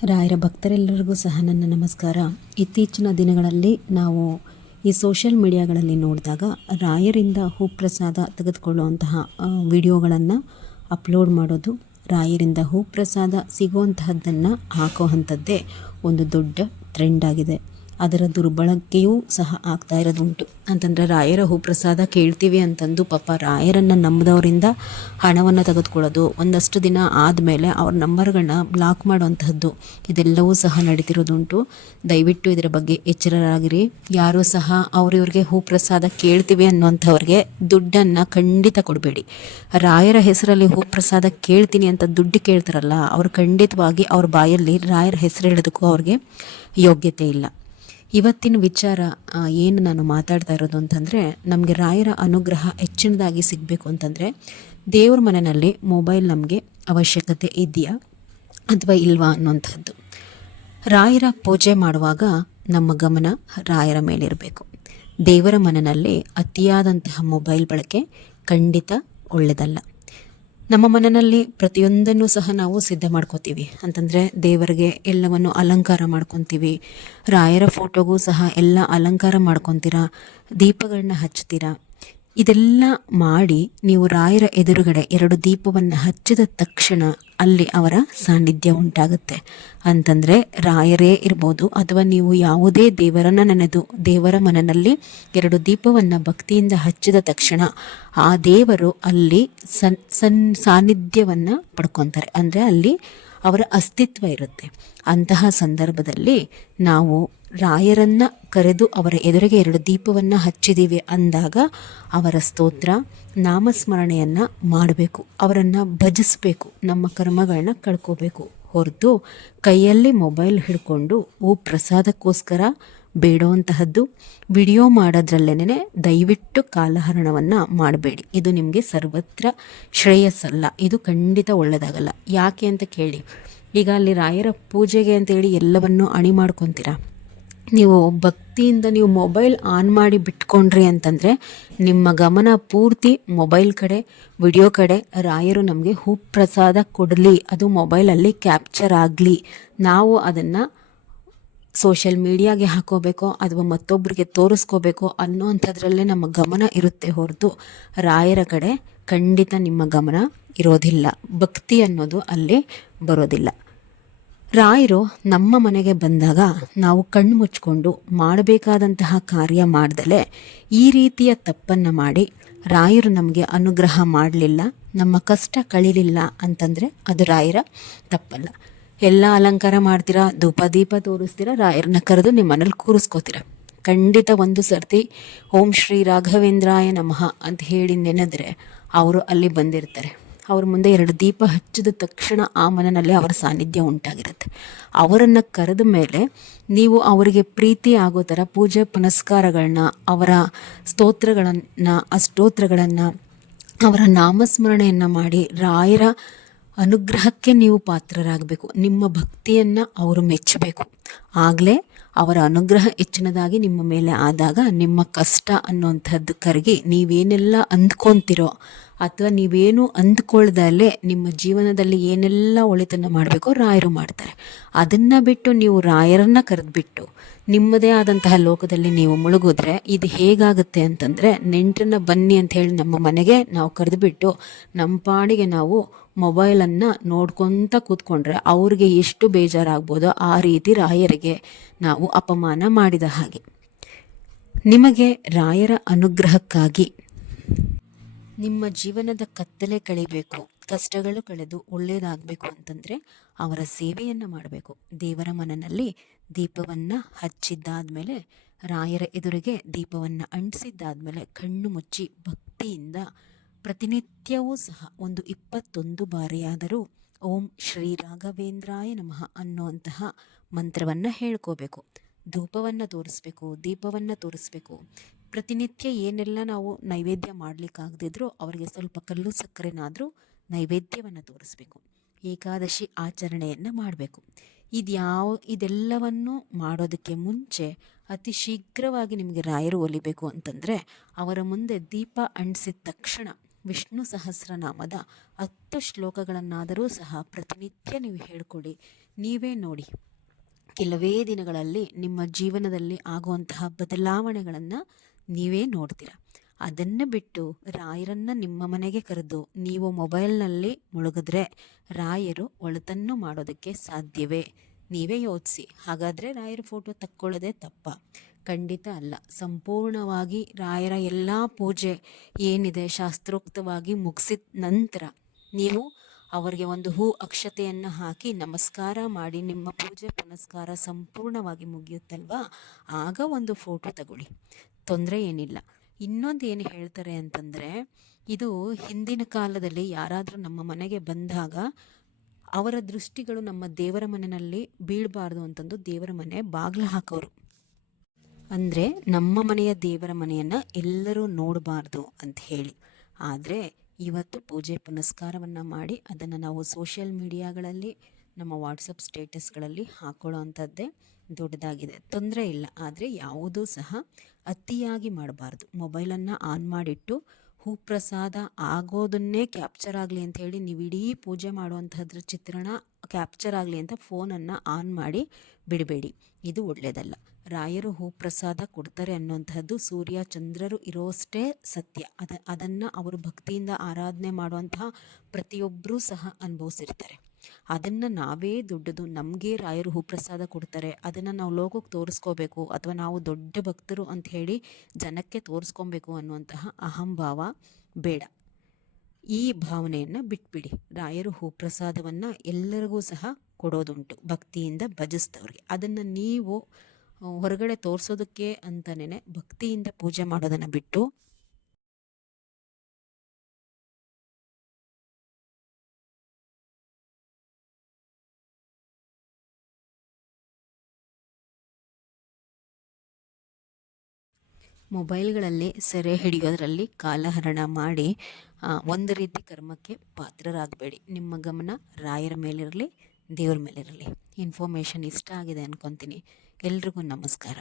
ರಾಯರ ಭಕ್ತರೆಲ್ಲರಿಗೂ ಸಹ ನನ್ನ ನಮಸ್ಕಾರ. ಇತ್ತೀಚಿನ ದಿನಗಳಲ್ಲಿ ನಾವು ಈ ಸೋಷಿಯಲ್ ಮೀಡಿಯಾಗಳಲ್ಲಿ ನೋಡಿದಾಗ ರಾಯರಿಂದ ಹೂಪ್ರಸಾದ ತೆಗೆದುಕೊಳ್ಳುವಂತಹ ವಿಡಿಯೋಗಳನ್ನು ಅಪ್ಲೋಡ್ ಮಾಡೋದು, ರಾಯರಿಂದ ಹೂಪ್ರಸಾದ ಸಿಗುವಂತಹದ್ದನ್ನು ಹಾಕುವಂಥದ್ದೇ ಒಂದು ದೊಡ್ಡ ಟ್ರೆಂಡ್ ಆಗಿದೆ. ಅದರ ದುರ್ಬಳಕೆಯೂ ಸಹ ಆಗ್ತಾ ಇರೋದುಂಟು. ಅಂತಂದರೆ ರಾಯರ ಹೂಪ್ರಸಾದ ಕೇಳ್ತೀವಿ ಅಂತಂದು ಪಾಪ ರಾಯರನ್ನು ನಂಬಿದವರಿಂದ ಹಣವನ್ನು ತೆಗೆದುಕೊಳ್ಳೋದು, ಒಂದಷ್ಟು ದಿನ ಆದಮೇಲೆ ಅವ್ರ ನಂಬರ್ಗಳನ್ನ ಬ್ಲಾಕ್ ಮಾಡುವಂತಹದ್ದು, ಇದೆಲ್ಲವೂ ಸಹ ನಡೀತಿರೋದುಂಟು. ದಯವಿಟ್ಟು ಇದರ ಬಗ್ಗೆ ಎಚ್ಚರರಾಗಿರಿ. ಯಾರೂ ಸಹ ಅವ್ರಿವ್ರಿಗೆ ಹೂಪ್ರಸಾದ ಕೇಳ್ತೀವಿ ಅನ್ನುವಂಥವ್ರಿಗೆ ದುಡ್ಡನ್ನು ಖಂಡಿತ ಕೊಡಬೇಡಿ. ರಾಯರ ಹೆಸರಲ್ಲಿ ಹೂಪ್ರಸಾದ ಕೇಳ್ತೀನಿ ಅಂತ ದುಡ್ಡು ಕೇಳ್ತಾರಲ್ಲ, ಅವ್ರು ಖಂಡಿತವಾಗಿ ಅವ್ರ ಬಾಯಲ್ಲಿ ರಾಯರ ಹೆಸರು ಹೇಳೋದಕ್ಕೂ ಅವ್ರಿಗೆ ಯೋಗ್ಯತೆ ಇಲ್ಲ. ಇವತ್ತಿನ ವಿಚಾರ ಏನು ನಾನು ಮಾತಾಡ್ತಾ ಇರೋದು ಅಂತಂದರೆ, ನಮಗೆ ರಾಯರ ಅನುಗ್ರಹ ಹೆಚ್ಚಿನದಾಗಿ ಸಿಗಬೇಕು ಅಂತಂದರೆ ದೇವ್ರ ಮನೆಯಲ್ಲಿ ಮೊಬೈಲ್ ನಮಗೆ ಅವಶ್ಯಕತೆ ಇದೆಯಾ ಅಥವಾ ಇಲ್ವಾ ಅನ್ನುವಂಥದ್ದು. ರಾಯರ ಪೂಜೆ ಮಾಡುವಾಗ ನಮ್ಮ ಗಮನ ರಾಯರ ಮೇಲಿರಬೇಕು. ದೇವರ ಮನೆಯಲ್ಲಿ ಅತಿಯಾದಂತಹ ಮೊಬೈಲ್ ಬಳಕೆ ಖಂಡಿತ ಒಳ್ಳೆಯದಲ್ಲ. ನಮ್ಮ ಮನೆಯಲ್ಲಿ ಪ್ರತಿಯೊಂದನ್ನು ಸಹ ನಾವು ಸಿದ್ಧ ಮಾಡ್ಕೋತೀವಿ. ಅಂತಂದರೆ ದೇವರಿಗೆ ಎಲ್ಲವನ್ನು ಅಲಂಕಾರ ಮಾಡ್ಕೊತೀವಿ. ರಾಯರ ಫೋಟೋಗೂ ಸಹ ಎಲ್ಲ ಅಲಂಕಾರ ಮಾಡ್ಕೊತೀರಾ, ದೀಪಗಳನ್ನ ಹಚ್ತೀರಾ. ಇದೆಲ್ಲ ಮಾಡಿ ನೀವು ರಾಯರ ಎದುರುಗಡೆ 2 ದೀಪವನ್ನು ಹಚ್ಚಿದ ತಕ್ಷಣ ಅಲ್ಲಿ ಅವರ ಸಾನ್ನಿಧ್ಯ ಉಂಟಾಗುತ್ತೆ. ಅಂತಂದರೆ ರಾಯರೇ ಇರ್ಬೋದು ಅಥವಾ ನೀವು ಯಾವುದೇ ದೇವರನ್ನು ನೆನೆದು ದೇವರ ಮನೆಯಲ್ಲಿ 2 ದೀಪವನ್ನು ಭಕ್ತಿಯಿಂದ ಹಚ್ಚಿದ ತಕ್ಷಣ ಆ ದೇವರು ಅಲ್ಲಿ ಸಾನ್ನಿಧ್ಯವನ್ನು ಪಡ್ಕೊತಾರೆ. ಅಂದರೆ ಅಲ್ಲಿ ಅವರ ಅಸ್ತಿತ್ವ ಇರುತ್ತೆ. ಅಂತಹ ಸಂದರ್ಭದಲ್ಲಿ ನಾವು ರಾಯರನ್ನು ಕರೆದು ಅವರ ಎದುರಿಗೆ 2 ದೀಪವನ್ನು ಹಚ್ಚಿದ್ದೀವಿ ಅಂದಾಗ ಅವರ ಸ್ತೋತ್ರ ನಾಮಸ್ಮರಣೆಯನ್ನು ಮಾಡಬೇಕು, ಅವರನ್ನು ಭಜಿಸಬೇಕು, ನಮ್ಮ ಕರ್ಮಗಳನ್ನ ಕಳ್ಕೋಬೇಕು. ಹೊರತು ಕೈಯಲ್ಲಿ ಮೊಬೈಲ್ ಹಿಡ್ಕೊಂಡು ಪ್ರಸಾದಕ್ಕೋಸ್ಕರ ಬೇಡುವಂತಹದ್ದು ವಿಡಿಯೋ ಮಾಡೋದ್ರಲ್ಲೇನೆ ದಯವಿಟ್ಟು ಕಾಲಹರಣವನ್ನು ಮಾಡಬೇಡಿ. ಇದು ನಿಮಗೆ ಸರ್ವತ್ರ ಶ್ರೇಯಸ್ಸಲ್ಲ, ಇದು ಖಂಡಿತ ಒಳ್ಳೆಯದಾಗಲ್ಲ. ಯಾಕೆ ಅಂತ ಕೇಳಿ, ಈಗ ಅಲ್ಲಿ ರಾಯರ ಪೂಜೆಗೆ ಅಂತೇಳಿ ಎಲ್ಲವನ್ನು ಅಣಿ ಮಾಡ್ಕೊತೀರಾ. ನೀವು ಭಕ್ತಿಯಿಂದ ನೀವು ಮೊಬೈಲ್ ಆನ್ ಮಾಡಿ ಬಿಟ್ಕೊಂಡ್ರಿ ಅಂತಂದರೆ ನಿಮ್ಮ ಗಮನ ಪೂರ್ತಿ ಮೊಬೈಲ್ ಕಡೆ, ವಿಡಿಯೋ ಕಡೆ. ರಾಯರು ನಮಗೆ ಹೂಪ್ರಸಾದ ಕೊಡಲಿ, ಅದು ಮೊಬೈಲಲ್ಲಿ ಕ್ಯಾಪ್ಚರ್ ಆಗಲಿ, ನಾವು ಅದನ್ನು ಸೋಷಿಯಲ್ ಮೀಡಿಯಾಗೆ ಹಾಕೋಬೇಕೋ ಅಥವಾ ಮತ್ತೊಬ್ಬರಿಗೆ ತೋರಿಸ್ಕೋಬೇಕೋ ಅನ್ನೋವಂಥದ್ರಲ್ಲೇ ನಮ್ಮ ಗಮನ ಇರುತ್ತೆ. ಹೊರತು ರಾಯರ ಕಡೆ ಖಂಡಿತ ನಿಮ್ಮ ಗಮನ ಇರೋದಿಲ್ಲ. ಭಕ್ತಿ ಅನ್ನೋದು ಅಲ್ಲಿ ಬರೋದಿಲ್ಲ. ರಾಯರು ನಮ್ಮ ಮನೆಗೆ ಬಂದಾಗ ನಾವು ಕಣ್ಣು ಮುಚ್ಕೊಂಡು ಮಾಡಬೇಕಾದಂತಹ ಕಾರ್ಯ ಮಾಡ್ದಲೇ ಈ ರೀತಿಯ ತಪ್ಪನ್ನು ಮಾಡಿ ರಾಯರು ನಮಗೆ ಅನುಗ್ರಹ ಮಾಡಲಿಲ್ಲ, ನಮ್ಮ ಕಷ್ಟ ಕಳೀಲಿಲ್ಲ ಅಂತಂದರೆ ಅದು ರಾಯರ ತಪ್ಪಲ್ಲ. ಎಲ್ಲ ಅಲಂಕಾರ ಮಾಡ್ತೀರಾ, ಧೂಪ ದೀಪ ತೋರಿಸ್ತೀರಾ, ರಾಯರನ್ನ ಕರೆದು ನಿಮ್ಮ ಮನೇಲಿ ಕೂರಿಸ್ಕೋತೀರ. ಖಂಡಿತ ಒಂದು ಸರ್ತಿ ಓಂ ಶ್ರೀ ರಾಘವೇಂದ್ರಾಯ ನಮಃ ಅಂತ ಹೇಳಿ ನೆನೆದ್ರೆ ಅವರು ಅಲ್ಲಿ ಬಂದಿರ್ತಾರೆ. ಅವ್ರ ಮುಂದೆ 2 ದೀಪ ಹಚ್ಚಿದ ತಕ್ಷಣ ಆ ಮನೆಯಲ್ಲಿ ಅವರ ಸಾನ್ನಿಧ್ಯ ಉಂಟಾಗಿರುತ್ತೆ. ಅವರನ್ನು ಕರೆದ ಮೇಲೆ ನೀವು ಅವರಿಗೆ ಪ್ರೀತಿ ಆಗೋ ಥರ ಪೂಜೆ ಪುನಸ್ಕಾರಗಳನ್ನ, ಅವರ ಸ್ತೋತ್ರಗಳನ್ನು ಅವರ ನಾಮಸ್ಮರಣೆಯನ್ನು ಮಾಡಿ ರಾಯರ ಅನುಗ್ರಹಕ್ಕೆ ನೀವು ಪಾತ್ರರಾಗಬೇಕು. ನಿಮ್ಮ ಭಕ್ತಿಯನ್ನು ಅವರು ಮೆಚ್ಚಬೇಕು. ಆಗಲೇ ಅವರ ಅನುಗ್ರಹ ಹೆಚ್ಚಿನದಾಗಿ ನಿಮ್ಮ ಮೇಲೆ ಆದಾಗ ನಿಮ್ಮ ಕಷ್ಟ ಅನ್ನುವಂಥದ್ದು ಕರಗಿ ನೀವೇನೆಲ್ಲ ಅಂದ್ಕೊತಿರೋ ಅಥವಾ ನೀವೇನು ಅಂದ್ಕೊಳ್ದಲ್ಲೇ ನಿಮ್ಮ ಜೀವನದಲ್ಲಿ ಏನೆಲ್ಲ ಒಳಿತನ್ನು ಮಾಡಬೇಕೋ ರಾಯರು ಮಾಡ್ತಾರೆ. ಅದನ್ನು ಬಿಟ್ಟು ನೀವು ರಾಯರನ್ನು ಕರೆದುಬಿಟ್ಟು ನಿಮ್ಮದೇ ಆದಂತಹ ಲೋಕದಲ್ಲಿ ನೀವು ಮುಳುಗಿದ್ರೆ ಇದು ಹೇಗಾಗುತ್ತೆ ಅಂತಂದರೆ, ನೆಂಟರನ್ನ ಬನ್ನಿ ಅಂತ ಹೇಳಿ ನಮ್ಮ ಮನೆಗೆ ನಾವು ಕರೆದುಬಿಟ್ಟು ನಮ್ಮ ಪಾಡಿಗೆ ನಾವು ಮೊಬೈಲನ್ನು ನೋಡ್ಕೊತ ಕೂತ್ಕೊಂಡ್ರೆ ಅವ್ರಿಗೆ ಎಷ್ಟು ಬೇಜಾರಾಗ್ಬೋದೋ ಆ ರೀತಿ ರಾಯರಿಗೆ ನಾವು ಅಪಮಾನ ಮಾಡಿದ ಹಾಗೆ. ನಿಮಗೆ ರಾಯರ ಅನುಗ್ರಹಕ್ಕಾಗಿ ನಿಮ್ಮ ಜೀವನದ ಕತ್ತಲೆ ಕಳಿಬೇಕು, ಕಷ್ಟಗಳು ಕಳೆದು ಒಳ್ಳೆಯದಾಗಬೇಕು ಅಂತಂದರೆ ಅವರ ಸೇವೆಯನ್ನು ಮಾಡಬೇಕು. ದೇವರ ಮನೆಯಲ್ಲಿ ದೀಪವನ್ನು ಹಚ್ಚಿದ್ದಾದಮೇಲೆ, ರಾಯರ ಎದುರಿಗೆ ದೀಪವನ್ನು ಅಂಟಿಸಿದ್ದಾದಮೇಲೆ ಕಣ್ಣು ಮುಚ್ಚಿ ಭಕ್ತಿಯಿಂದ ಪ್ರತಿನಿತ್ಯವೂ ಸಹ ಒಂದು 21 ಬಾರಿಯಾದರೂ ಓಂ ಶ್ರೀ ರಾಘವೇಂದ್ರಾಯ ನಮಃ ಅನ್ನುವಂತಹ ಮಂತ್ರವನ್ನು ಹೇಳ್ಕೋಬೇಕು. ಧೂಪವನ್ನು ತೋರಿಸ್ಬೇಕು, ದೀಪವನ್ನು ತೋರಿಸ್ಬೇಕು. ಪ್ರತಿನಿತ್ಯ ಏನೆಲ್ಲ ನಾವು ನೈವೇದ್ಯ ಮಾಡಲಿಕ್ಕಾಗದಿದ್ರೂ ಅವರಿಗೆ ಸ್ವಲ್ಪ ಕಲ್ಲು ಸಕ್ಕರೆನಾದರೂ ನೈವೇದ್ಯವನ್ನು ತೋರಿಸ್ಬೇಕು. ಏಕಾದಶಿ ಆಚರಣೆಯನ್ನು ಮಾಡಬೇಕು. ಇದೆಲ್ಲವನ್ನು ಮಾಡೋದಕ್ಕೆ ಮುಂಚೆ ಅತಿ ಶೀಘ್ರವಾಗಿ ನಿಮಗೆ ರಾಯರು ಒಲಿಬೇಕು ಅಂತಂದರೆ ಅವರ ಮುಂದೆ ದೀಪ ಅಂಟಿಸಿದ ತಕ್ಷಣ ವಿಷ್ಣು ಸಹಸ್ರನಾಮದ 10 ಶ್ಲೋಕಗಳನ್ನಾದರೂ ಸಹ ಪ್ರತಿನಿತ್ಯ ನೀವು ಹೇಳ್ಕೊಡಿ. ನೀವೇ ನೋಡಿ, ಕೆಲವೇ ದಿನಗಳಲ್ಲಿ ನಿಮ್ಮ ಜೀವನದಲ್ಲಿ ಆಗುವಂತಹ ಬದಲಾವಣೆಗಳನ್ನು ನೀವೇ ನೋಡ್ತೀರ. ಅದನ್ನು ಬಿಟ್ಟು ರಾಯರನ್ನು ನಿಮ್ಮ ಮನೆಗೆ ಕರೆದು ನೀವು ಮೊಬೈಲ್ನಲ್ಲಿ ಮುಳುಗಿದ್ರೆ ರಾಯರು ಒಳಿತನ್ನು ಮಾಡೋದಕ್ಕೆ ಸಾಧ್ಯವೇ? ನೀವೇ ಯೋಚಿಸಿ. ಹಾಗಾದರೆ ರಾಯರ ಫೋಟೋ ತಕ್ಕೊಳ್ಳೋದೇ ತಪ್ಪ? ಖಂಡಿತ ಅಲ್ಲ. ಸಂಪೂರ್ಣವಾಗಿ ರಾಯರ ಎಲ್ಲ ಪೂಜೆ ಏನಿದೆ ಶಾಸ್ತ್ರೋಕ್ತವಾಗಿ ಮುಗಿಸಿದ ನಂತರ ನೀವು ಅವರಿಗೆ ಒಂದು ಹೂ ಅಕ್ಷತೆಯನ್ನು ಹಾಕಿ ನಮಸ್ಕಾರ ಮಾಡಿ, ನಿಮ್ಮ ಪೂಜೆ ಪುನಸ್ಕಾರ ಸಂಪೂರ್ಣವಾಗಿ ಮುಗಿಯುತ್ತಲ್ವಾ, ಆಗ ಒಂದು ಫೋಟೋ ತಗೊಳ್ಳಿ, ತೊಂದರೆ ಏನಿಲ್ಲ. ಇನ್ನೊಂದು ಏನು ಹೇಳ್ತಾರೆ ಅಂತಂದರೆ, ಇದು ಹಿಂದಿನ ಕಾಲದಲ್ಲಿ ಯಾರಾದರೂ ನಮ್ಮ ಮನೆಗೆ ಬಂದಾಗ ಅವರ ದೃಷ್ಟಿಗಳು ನಮ್ಮ ದೇವರ ಮನೆಯಲ್ಲಿ ಬೀಳಬಾರ್ದು ಅಂತಂದು ದೇವರ ಮನೆ ಬಾಗಿಲು ಹಾಕೋರು. ಅಂದರೆ ನಮ್ಮ ಮನೆಯ ದೇವರ ಮನೆಯನ್ನು ಎಲ್ಲರೂ ನೋಡಬಾರ್ದು ಅಂತ ಹೇಳಿ. ಆದರೆ ಇವತ್ತು ಪೂಜೆ ಪುನಸ್ಕಾರವನ್ನು ಮಾಡಿ ಅದನ್ನು ನಾವು ಸೋಷಿಯಲ್ ಮೀಡಿಯಾಗಳಲ್ಲಿ, ನಮ್ಮ ವಾಟ್ಸಪ್ ಸ್ಟೇಟಸ್ಗಳಲ್ಲಿ ಹಾಕೊಳ್ಳೋ ಅಂಥದ್ದೇ ದೊಡ್ಡದಾಗಿದೆ. ತೊಂದರೆ ಇಲ್ಲ. ಆದರೆ ಯಾವುದೂ ಸಹ ಅತಿಯಾಗಿ ಮಾಡಬಾರ್ದು. ಮೊಬೈಲನ್ನು ಆನ್ ಮಾಡಿಟ್ಟು ಹೂಪ್ರಸಾದ ಆಗೋದನ್ನೇ ಕ್ಯಾಪ್ಚರ್ ಆಗಲಿ ಅಂತ ಹೇಳಿ ನೀವು ಇಡೀ ಪೂಜೆ ಮಾಡುವಂಥದ್ರ ಚಿತ್ರಣ ಕ್ಯಾಪ್ಚರ್ ಆಗಲಿ ಅಂತ ಫೋನನ್ನು ಆನ್ ಮಾಡಿ ಬಿಡಬೇಡಿ. ಇದು ಒಳ್ಳೆಯದಲ್ಲ. ರಾಯರು ಹೂಪ್ರಸಾದ ಕೊಡ್ತಾರೆ ಅನ್ನುವಂಥದ್ದು ಸೂರ್ಯ ಚಂದ್ರರು ಇರೋಷ್ಟೇ ಸತ್ಯ. ಅದನ್ನು ಅವರು ಭಕ್ತಿಯಿಂದ ಆರಾಧನೆ ಮಾಡುವಂತಹ ಪ್ರತಿಯೊಬ್ಬರೂ ಸಹ ಅನುಭವಿಸಿರ್ತಾರೆ. ಅದನ್ನು ನಾವೇ ದೊಡ್ಡದು, ನಮಗೆ ರಾಯರು ಹೂಪ್ರಸಾದ ಕೊಡ್ತಾರೆ, ಅದನ್ನು ನಾವು ಲೋಕಕ್ಕೆ ತೋರಿಸ್ಕೋಬೇಕು ಅಥವಾ ನಾವು ದೊಡ್ಡ ಭಕ್ತರು ಅಂತ ಹೇಳಿ ಜನಕ್ಕೆ ತೋರಿಸ್ಕೊಬೇಕು ಅನ್ನುವಂತಹ ಅಹಂಭಾವ ಬೇಡ. ಈ ಭಾವನೆಯನ್ನು ಬಿಟ್ಬಿಡಿ. ರಾಯರು ಹೂಪ್ರಸಾದವನ್ನು ಎಲ್ಲರಿಗೂ ಸಹ ಕೊಡೋದುಂಟು, ಭಕ್ತಿಯಿಂದ ಭಜಿಸಿದವ್ರಿಗೆ. ಅದನ್ನು ನೀವು ಹೊರಗಡೆ ತೋರಿಸೋದಕ್ಕೆ ಅಂತಲೇ ಭಕ್ತಿಯಿಂದ ಪೂಜೆ ಮಾಡೋದನ್ನು ಬಿಟ್ಟು ಮೊಬೈಲ್ಗಳಲ್ಲಿ ಸೆರೆ ಹಿಡಿಯೋದರಲ್ಲಿ ಕಾಲಹರಣ ಮಾಡಿ ಒಂದು ರೀತಿ ಕರ್ಮಕ್ಕೆ ಪಾತ್ರರಾಗಬೇಡಿ. ನಿಮ್ಮ ಗಮನ ರಾಯರ ಮೇಲಿರಲಿ, ದೇವ್ರ ಮೇಲಿರಲಿ. ಇನ್ಫಾರ್ಮೇಷನ್ ಇಷ್ಟ ಆಗಿದೆ ಅಂದ್ಕೊತೀನಿ. ಎಲ್ರಿಗೂ ನಮಸ್ಕಾರ.